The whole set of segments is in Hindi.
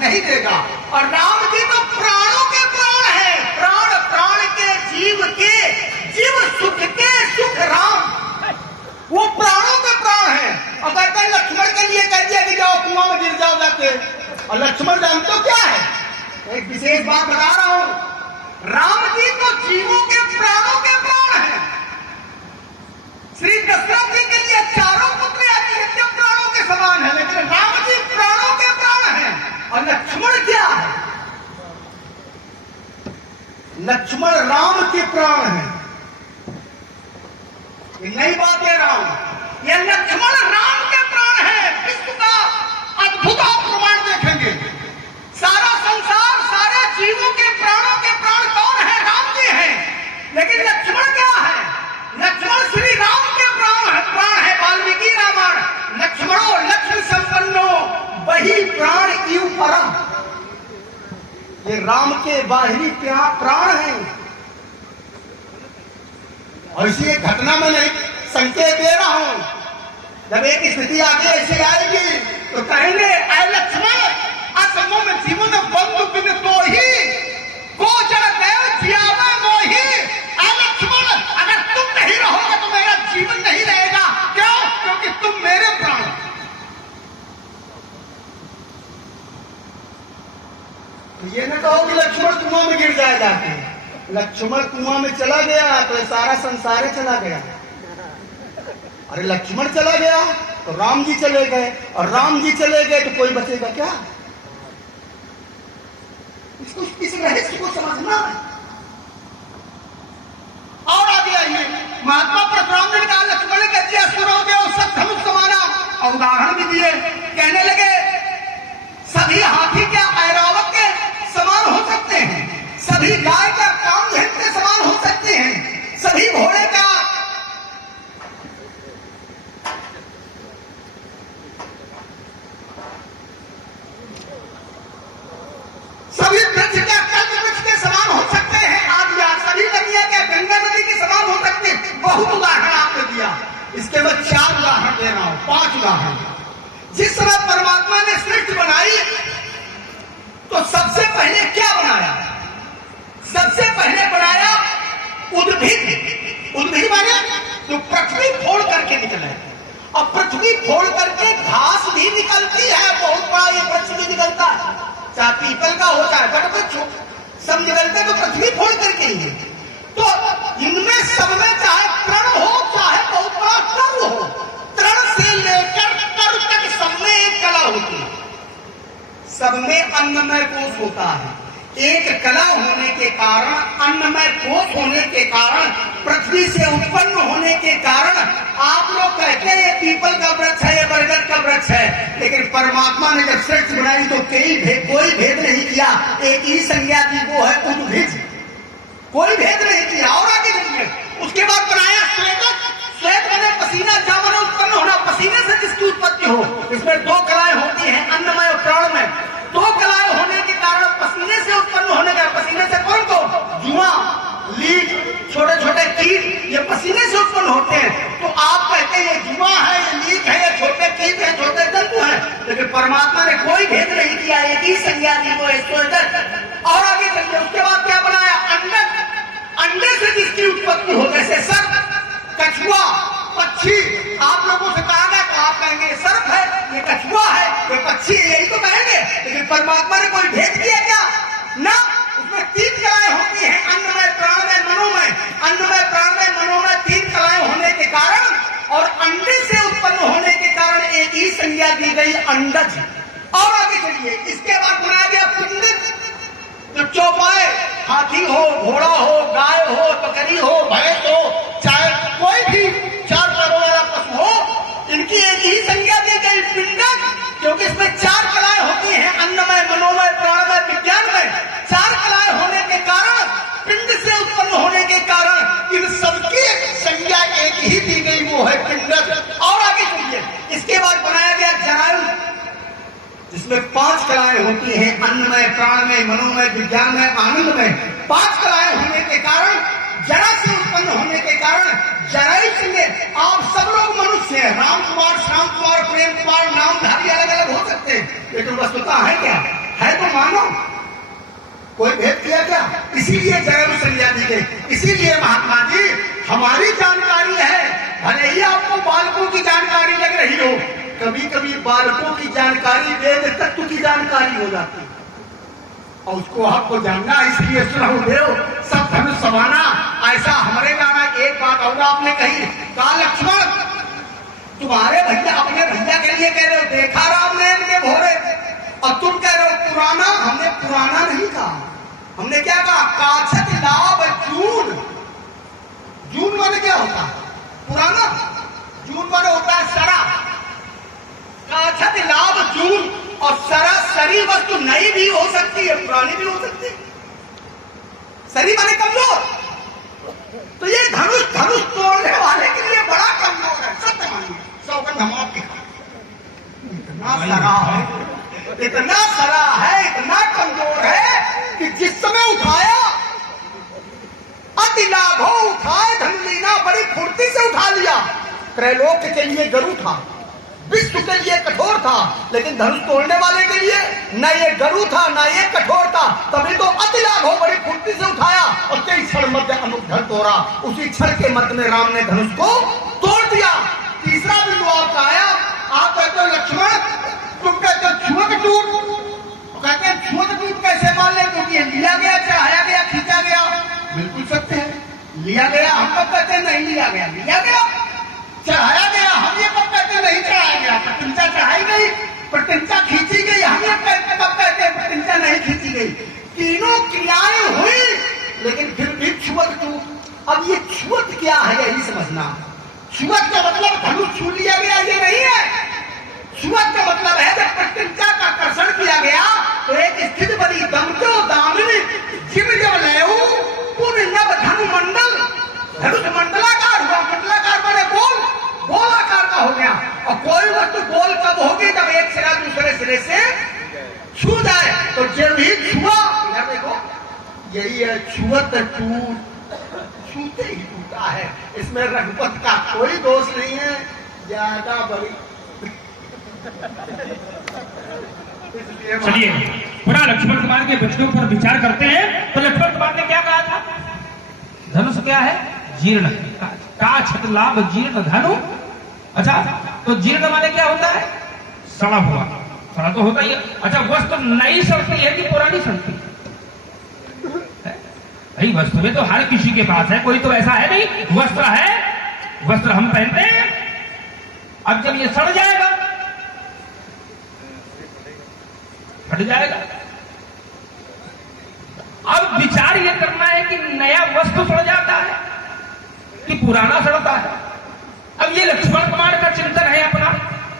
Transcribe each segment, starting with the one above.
नहीं देगा। और राम जी तो प्राणों के प्राण है, प्राण प्राण के जीव सुख के सुख राम, वो प्राणों के प्राण है। और कहते हैं लक्ष्मण के लिए कह दिया कि जाओ कुआं में गिर जाओ जाके। और लक्ष्मण जानते हो क्या है, एक विशेष बात बता रहा हूं, राम जी तो जीवों के प्राणों के प्राण है। श्री दशरथ जी के लिए चारों पुत्र नित्य प्राणों के समान है, लेकिन राम जी प्राणों के प्राण हैं। और लक्ष्मण क्या है, लक्ष्मण राम के प्राण है। ये नई बात कह रहा हूं, यह लक्ष्मण राम के प्राण है। विश्व का अद्भुत आप प्रमाण देखेंगे, सारा संसार सारे जीवों के प्राणों के प्राण कौन है, राम जी हैं। लेकिन लक्ष्मण क्या है, लक्ष्मण श्री राम के प्राण है। वाल्मीकि रामायण, लक्ष्मणो लक्ष्मण संपन्नो वही प्राण इव परम, ये राम के बाहरी प्राण हैं। और इसी एक घटना में नहीं संकेत दे रहा हूं, जब एक स्थिति आगे ऐसी आएगी तो कहेंगे ऐ लक्ष्मण असमो में जीवन बंधु बिन तो ही को जड़ देव जियावे मोही। ऐ लक्ष्मण अगर तुम नहीं रहोगे तो मेरा जीवन नहीं रहेगा। क्यों? क्योंकि तुम मेरे प्राण। ये न कहो कि लक्ष्मण कुआं में गिर जाए जाके, लक्ष्मण कुआं में चला गया तो सारा संसार चला गया। अरे लक्ष्मण चला गया तो राम जी चले गए, और राम जी चले गए तो कोई बचेगा क्या? इसको इस रहस्य को समझना है। और आगे आइए, महात्मा परशुराम ने कहा लक्ष्मण ने कह दिया सुरोदेव सब धनुष समाना, और उदाहरण भी दिए, कहने लगे सभी हाथी क्या ऐरावत के समान हो सकते हैं, सभी गाय का काम के समान हो सकते हैं, सभी घोड़े का सभी वृक्ष का कल्प वृक्ष के समान हो सकते हैं, आदि सभी नदियां क्या गंगा नदी के समान हो सकते हैं। बहुत उदाहरण आपने दिया, इसके मैं 4 उदाहरण दे रहा हूं, 5 उदाहरण। जिस समय परमात्मा ने सृष्टि बनाई तो सबसे पहले क्या बनाया, सबसे पहले बनाया उद्भिद। उद्भिद माने जो पृथ्वी फोड़ करके निकले, और पृथ्वी फोड़ करके घास भी निकलती है, बहुत बड़ा ये वृक्ष भी निकलता है, चाहे पीपल का हो चाहे बट वृक्ष हो, सब निकलते तो पृथ्वी फोड़ करके ही है। तो इनमें सब में चाहे तृण हो चाहे बहुत बड़ा तरु हो, तृण से लेकर तरु तक सब में एक कला होती है, सब में अन्नमय कोश होता है। एक कला होने के कारण, अन्नमय कोश होने के कारण, पृथ्वी से उत्पन्न होने के कारण आप लोग कहते हैं ये पीपल का वृक्ष है, ये बरगद का वृक्ष है, लेकिन परमात्मा ने जब सृष्टि बनाई तो कोई भेद नहीं किया, एक ही संज्ञा दी, वो है उद्भिद, कोई भेद नहीं किया। और आगे चलिए, उसके बाद बनाया श्वेत। श्वेत माने पसीना, जामन उत्पन्न होना, पसीने से जिसकी उत्पत्ति हो। इसमें 2 कलाएं होती हैं, अन्नमय और प्राणमय। 2 कलाएं होने के कारण पसीने से उत्पन्न होने का, पसीने से कौन को, जुआ, लीच, छोटे छोटे कीट, ये पसीने से उत्पन्न होते हैं। तो आप कहते हैं ये जुआ है, ये लीच है, ये छोटे कीट है, छोटे जंतु है, लेकिन परमात्मा ने कोई भेद नहीं किया, एक ही संज्ञा दी, वो है। और आगे चलिए, उसके बाद क्या बनाया, अंडक। अंडे से जिसकी उत्पत्ति हो, जैसे सर्प, कछुआ, पक्षी। आप लोगों से कहा गया तो आप कहेंगे सर्प है, ये कछुआ है, ये पक्षी है, यही तो कहेंगे, लेकिन परमात्मा ने कोई भेद किया क्या? ना, उसमें 3 कलाएं होती हैं, अन्नमय प्राणमय मनोमय। अन्नमय प्राणमय मनोमय 3 कलाएं होने के कारण और अंडे से उत्पन्न होने के कारण एक ही संज्ञा दी गई, अंडज। और आगे चलिए, इसके बाद बनाया गया पिंड। जो चौपाए, हाथी हो, घोड़ा हो, गाय हो, बकरी हो, भैंस हो, चाहे कोई भी 4 पैरों वाला पशु हो, इनकी एक ही संज्ञा दी गई, पिंडक। क्योंकि इसमें 4 कलाएं होती हैं, अन्नमय मनोमय प्राणमय विज्ञानमय। 4 कलाएं होने के कारण, पिंड से उत्पन्न होने के कारण इन सबकी संज्ञा एक ही दी गई, वो है पिंडक। और आगे चलिए, इसके बाद बनाया गया जरायु, जिसमें 5 कलाएं होती हैं, अन्नमय प्राणमय मनोमय विज्ञानमय आनंदमय। 5 कलाएं होने के कारण, जरा से उत्पन्न होने के कारण जरायु संज्ञा। आप सब लोग मनुष्य हैं, राम कुमार, श्याम कुमार, प्रेम कुमार, नामधारी अलग अलग हो सकते हैं, लेकिन वस्तुता है क्या, कोई भेद किया क्या? इसीलिए जन्म संज्ञा दी गई। इसीलिए महात्मा जी हमारी जानकारी है, भले ही आपको बालकों की जानकारी लग रही हो, कभी कभी बालकों की जानकारी वेद तत्व की जानकारी हो जाती है और उसको आपको जानना। इसलिए सुनो देव सब धनुष समाना। ऐसा हमारे गाना एक बात और आपने कही, का लक्ष्मण तुम्हारे भैया अपने भैया के लिए कह रहे हो देखा राम ने इनके भोरे, और तुम कह रहे हो पुराना। हमने पुराना नहीं कहा, हमने क्या कहा? काछत लाभ जून। जून माने क्या होता है? पुराना। जून माने होता है सरा। काछत लाभ जून, और सरासरी वस्तु नई भी हो सकती है, पुरानी भी हो सकती है। सरी माने कमजोर। तो ये धनुष धनुष तोड़ने वाले के लिए बड़ा कमजोर है। सत्य मानिए, सौगंध हम आपके इतना सरा है, इतना सरा है, इतना कमजोर है कि जिस समय उठाया अति लाभो उठाए धनुलीना, बड़ी फुर्ती से उठा लिया। त्रैलोक के लिए गरु था, विश्व के लिए कठोर था, लेकिन धनुष तोड़ने वाले के लिए न ये गरु था न ये कठोर था। तभी तो अति लाभो बड़ी फुर्ती से उठाया और कई क्षण मध्य अनुधर तोड़ा। उसी क्षण के मध्य में राम ने धनुष को तोड़ दिया। तीसरा बिंदु आपका आया, आप कहते हो लक्ष्मण, तुम कहते हो छुअत टूट, कहते हैं छुअत टूट कैसे मान ले? क्योंकि लिया गया, चढ़ाया गया, खींचा गया। बिल्कुल सत्य है, लिया गया। हम कब कहते हैं नहीं लिया गया? लिया गया। चढ़ाया गया, हम ये कब कहते नहीं चढ़ाया गया? प्रतिंचा चढ़ाई गई, प्रतिंचा खींची गई, हम ये कब कहते हैं प्रतिंचा नहीं खींची गई? तीनों क्रियाएं हुई, लेकिन फिर भी छुअत टूट। अब ये छुअत क्या है यही समझना। छुअत का मतलब धनुष छू लिया गया ये नहीं है। छुअत का मतलब है जब प्रतिंचा का कर्षण किया गया तो एक स्थिति बनी, दमको दामिनी जिम जब लयू पुण्य नव धनु मंडल, धनुष मंडलाकार हुआ। मंडलाकार बने गोल आकार का हो गया। और कोई वस्तु गोल कब होगी? जब एक सिरा दूसरे सिरे से छू जाए। तो जब ही छुआ, देखो यही है छुअत टूट, छूते ही टूटा है। इसमें रघुपत का कोई दोष नहीं है, ज्यादा बड़ी। चलिए पुनः लक्ष्मण कुमार के बचनों पर विचार करते हैं। तो लक्ष्मण कुमार ने क्या कहा था? धनुष क्या है? जीर्ण। काछत लाभ जीर्ण धनु। अच्छा, तो जीर्ण माने क्या होता है? सड़ा हुआ। सड़ा तो होता ही है। अच्छा, वस्तु नई सड़ती है कि पुरानी सड़ती है? भाई वस्तु में तो हर किसी के पास है, कोई तो ऐसा है नहीं। वस्त्र है, वस्त्र हम पहनते हैं। अब जब ये सड़ जाएगा, फट जाएगा। अब विचार ये करना है कि नया वस्तु सड़ जाता है कि पुराना सड़ता है। अब ये लक्ष्मण कुमार का चिंतन है अपना,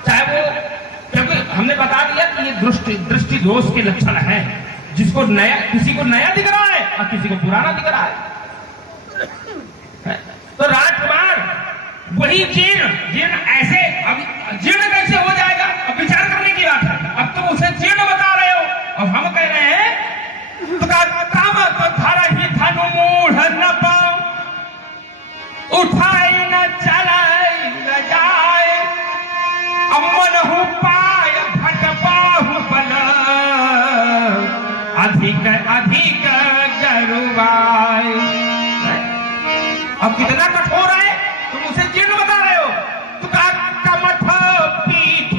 चाहे वो, क्योंकि हमने बता दिया कि ये दृष्टि दोष के लक्षण है। जिसको नया, किसी को नया दिख रहा है और किसी को पुराना दिख रहा है। तो राजकुमार वही जीर्ण ऐसे, अब जीर्ण कैसे हो जाएगा? अब विचार करने की बात है। अब तुम उसे जीर्ण बता रहे हो, अब हम कह रहे हैं तो काम तो धारा ही धनु मूढ़ न पाओ, उठाए न चलाए न जाए, अमन हो पाय भट पाहु बल, अधिक अधिक गरुवाए। अब कितना कठोर है, तुम उसे जीर्ण बता रहे हो। तो कमठ पीठ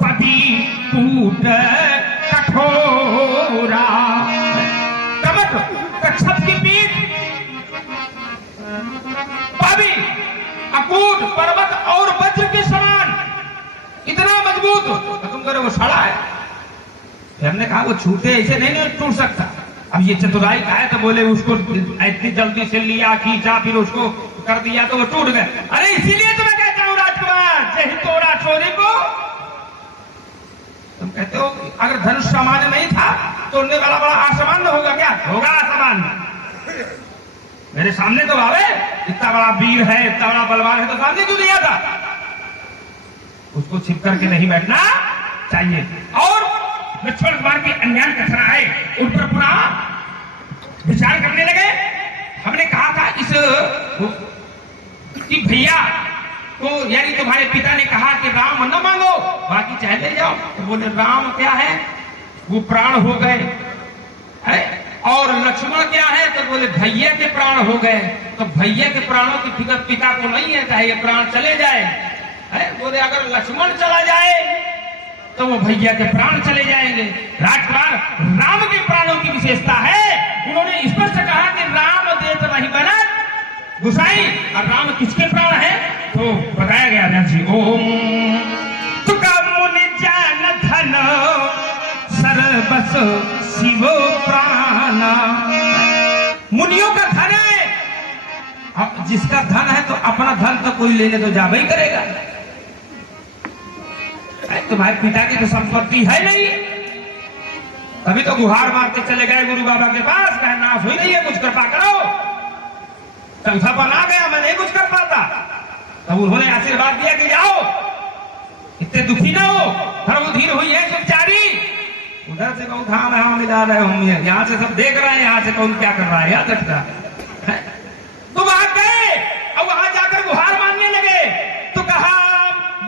पति टूट कठोरा, कमठ कच्छप की पीठ, पवि अकूट पर्वत और वज्र के समान, इतना मजबूत। तो तुम कह रहे वो सड़ा है। हमने कहा वो छूटे ऐसे नहीं टूट सकता। अब ये चतुराई का है तो बोले उसको इतनी जल्दी से लिया, खींचा, फिर उसको कर दिया तो वो टूट गए। अरे इसीलिए तो मैं कहता हूँ राजकुमार, जय तोड़ा चोरी को। तुम कहते हो अगर धनुष सामान्य नहीं था तोड़ने वाला बड़ा असामान्य होगा क्या? होगा असामान्य। मेरे सामने तो आवे, इतना बड़ा वीर है, इतना बड़ा बलवान है, तो सामने क्यों दिया था? उसको छिप करके नहीं बैठना चाहिए। और लक्ष्मण कुमार की अन्याय कथना है, उन पर पूरा विचार करने लगे। हमने कहा था इस कि भैया तो यानी तुम्हारे पिता ने कहा कि राम न मांगो, बाकी चाहे ले जाओ। तो बोले राम क्या है? वो प्राण हो गए, है। और लक्ष्मण क्या है? तो बोले भैया के प्राण हो गए। तो भैया के प्राणों की फिक्र पिता को नहीं है, चाहे ये प्राण चले जाए है। बोले अगर लक्ष्मण चला जाए तो वो भैया के प्राण चले जाएंगे। राजकुमार राम के प्राणों की विशेषता है, उन्होंने स्पष्ट कहा कि राम देत नहीं बना गुसाई। और राम किसके प्राण है? तो बताया गया व्यास जी, ओम तुका मुनि जान धन सर्वस शिव प्राण। मुनियों का धन है, अब जिसका धन है तो अपना धन तो कोई लेने तो जावे ही करेगा। तुम्हारे पिता की तो संपत्ति है नहीं, तभी तो गुहार मारते चले गए गुरु बाबा के पास, कहा नाश हुई नहीं है, कुछ कृपा करो। चौथापन आ गया, मैं नहीं कुछ कर पाता। तब उन्होंने आशीर्वाद दिया कि जाओ, इतने दुखी ना हो, धर्मधीर हुई है सुचारी। उधर से कहूँ धाम यहाँ मिला रहे होंगे, यहाँ से सब देख रहे हैं, यहाँ से कौन क्या कर रहा है, याद रखता। तो वहां गए और वहां जाकर गुहार मारने लगे। तो कहा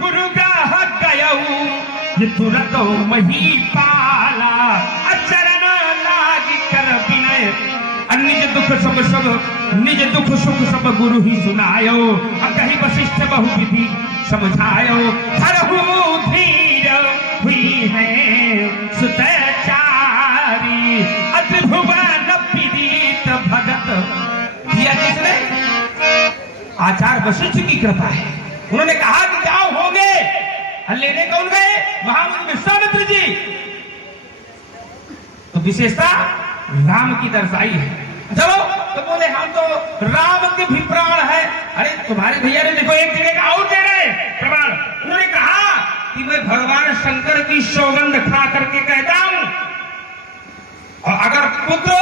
गुरु का हक गयऊ ये तुरंत मही पाला, अचरण लागी कर विनय, निज दुख सुख सब गुरु ही सुनायो। अब कहीं वशिष्ठ बहु विधि समझायो, हरहु धीर हुई है सुतचारी, अत्रिभुवन विदित भगत। दिया किसने? आचार्य वशिष्ठ की कृपा है। उन्होंने कहा कि जाओ होंगे, लेने कौन गए? महामुनि विश्वामित्र जी। तो विशेषता राम की दर्शाई है। चलो तो बोले हम तो राम के भी प्राण है। अरे तुम्हारे भैया ने देखो एक जगह का और दे रहे प्रमाण। उन्होंने कहा कि मैं भगवान शंकर की सौगंध खा करके कहता हूं, और अगर पुत्र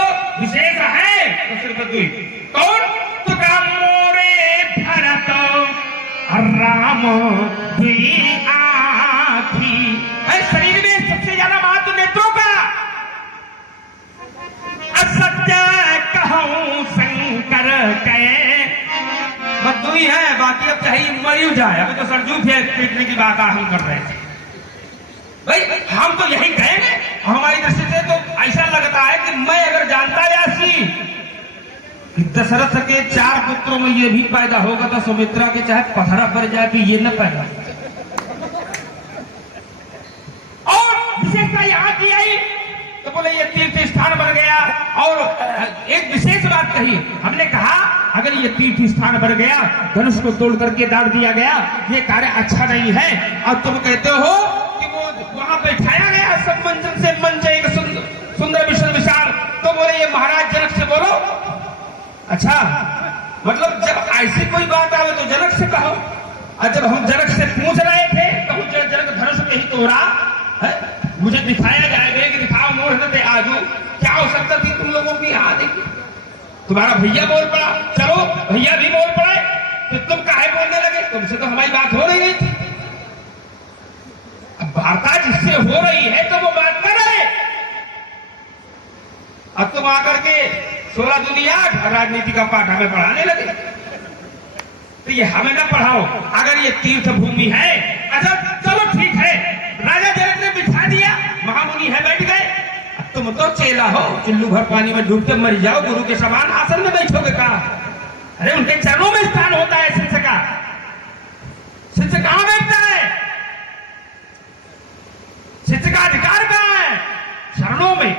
विशेष है तो सिर्फ दुई। कौन? तो मोरे भरत राम दुई आँखी। शरीर में सबसे ज्यादा महत्व नेत्रों का। असत्य कहूं शंकर कहे, बस दुई है, बाकी अब चाहे मरी जाए। अभी तो सरजू पीटने की बात हम कर रहे थे भाई, हम तो यही कहेंगे। हमारी दृष्टि से तो ऐसा लगता है कि मैं अगर जानता व्यासी दशरथ के 4 पुत्रों में ये भी पैदा होगा तो सुमित्रा के चाहे पथरा पड़ जाए कि ये न पैदा। और विशेषता यहाँ की आई तो बोले ये तीर्थ स्थान बन गया। और एक विशेष बात कही, हमने कहा अगर ये तीर्थ स्थान बन गया, धनुष को तोड़ करके डाल दिया गया, ये कार्य अच्छा नहीं है। और तुम कहते हो कि वो वहां बैठाया गया सब मंचन से मंच एक सुंदर विशाल। तो बोले ये महाराज जनक से बोलो। अच्छा, मतलब जब ऐसी कोई बात आवे तो जनक से कहो। और जब हम जनक से पूछ रहे थे तो जनक धनुष के ही तोड़ा है, मुझे दिखाया जाएगा कि दिखाओ मोहनते आजू, क्या हो सकता थी तुम लोगों की यहाँ देखी। तुम्हारा भैया बोल पड़ा, चलो भैया भी बोल पड़े, तो तुम काहे बोलने लगे? तुमसे तो हमारी बात हो रही नहीं थी। अब वार्ता जिससे हो रही है तो वो बात कर रहे। अब तुम आकर के 16 दुनिया राजनीति का पाठ हमें पढ़ाने लगे। तो ये हमें ना पढ़ाओ। अगर ये तीर्थ भूमि है, अच्छा चलो ठीक है, राजा जनक ने बिठा दिया, महामुनि है बैठ गए। अब तुम तो चेला हो, चुल्लू भर पानी में डूबते मर जाओ, गुरु के समान आसन में बैठोगे कहा? अरे उनके चरणों में स्थान होता है शिष्य का। शिष्य कहां बैठता है? शिष्य का अधिकार कहां है? चरणों में।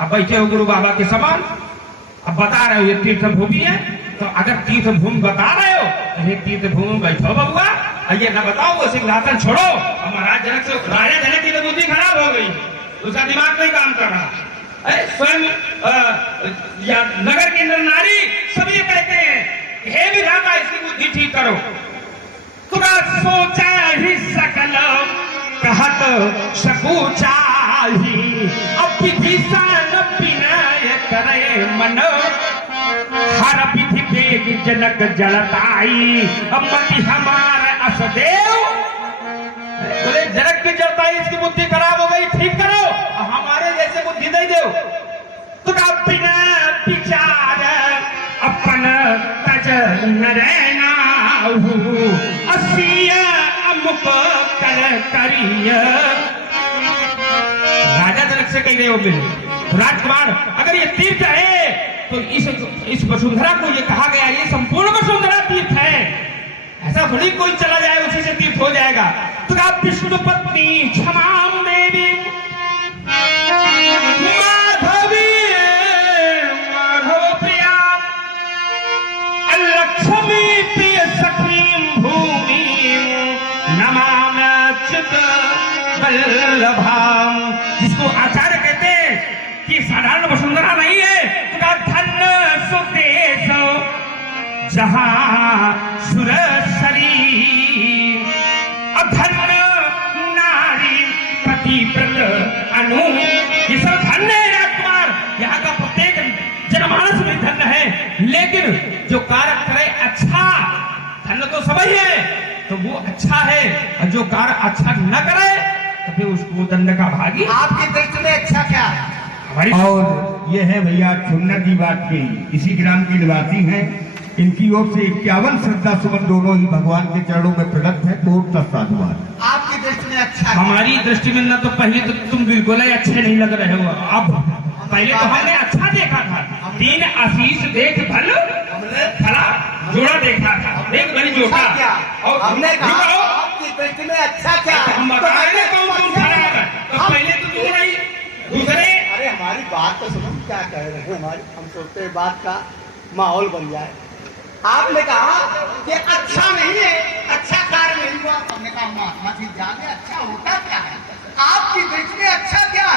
अब बैठे हो गुरु बाबा के समान। अब बता रहे हो ये तीर्थ भूमि है, तो अगर तीर्थ भूमि बता रहे हो तो ये तीर्थ भूमि बैठो बबुआ। ये ना बताओ वो सिंहासन छोड़ो। अब महाराज जनक से, राजा जनक की तो बुद्धि खराब हो गई, उसका दिमाग नहीं काम कर रहा। स्वयं या नगर के अंदर नारी सब ये कहते हैं हे विधाता इसकी बुद्धि ठीक करो। तुरा सोचा ही सकल कहत सकूचा ही, अब विभीषण विनय करे मन, हर विधि बेग जनक जलताई, अब मति हमार असदेव। बोले जनक की जलताई, इसकी बुद्धि खराब हो गई, ठीक करो, हमारे जैसे बुद्धि दे दो। तो बिना विचार अपन तज नरैना, असिया अमुक कर करिय। राजा जनक से कह रहे हो मिले राजकुमार अगर ये तीर्थ है तो इस वसुंधरा को ये कहा गया ये संपूर्ण वसुंधरा तीर्थ है, ऐसा थोड़ी कोई चला जाए उसी से तीर्थ हो जाएगा। तो कहा विष्णु पत्नी क्षमाम देवी माधवी माधव प्रिया लक्ष्मी प्रिय सखीं भूमि नमाम्यच्युत वल्लभाम, जिसको आचार्य कहते हैं कि साधारण वसुंधरा नहीं है, तो कहा धन्य सुदेश जहां सुर शरीर, धन्य नारी पतिव्रत अनु, ये सब धन्य है राजकुमार, यहाँ का प्रत्येक जनमानस में धन्य है। लेकिन जो कार्य करे अच्छा, धन्य तो सब ही है, तो वो अच्छा है, और जो कार्य अच्छा न करे तो फिर उसको दंड का भागी। आपकी दृष्टि में अच्छा क्या है? और ये है भैया चुन्ना की बात की, इसी ग्राम के निवासी हैं, इनकी ओर से 51 श्रद्धा सुमन दोनों ही भगवान के चरणों में प्रदत्त है। बहुत साधुवाद। आपकी दृष्टि में अच्छा है? हमारी दृष्टि में ना तो पहले तो तुम बिल्कुल ही अच्छे नहीं लग रहे हो, अब पहले तो हमने अच्छा देखा था, 3 आशीष देख भल भला जोड़ा देखा था, देख बड़ी जोड़ा क्या? और हमने कहा रुको, आपकी दृष्टि में अच्छा क्या है? हम बता रहे हैं कौन कौन खराब है, तो पहले तो तुम नहीं दूसरे। अरे हमारी बात तो सुनो, क्या कह रहे हैं हमारी, हम सोचते हैं बात का माहौल बन जाए। आपने कहा कि अच्छा नहीं है, अच्छा कार्य नहीं हुआ, हमने कहा महात्मा जी जाने अच्छा होता क्या है? आपकी दृष्टि में अच्छा क्या है?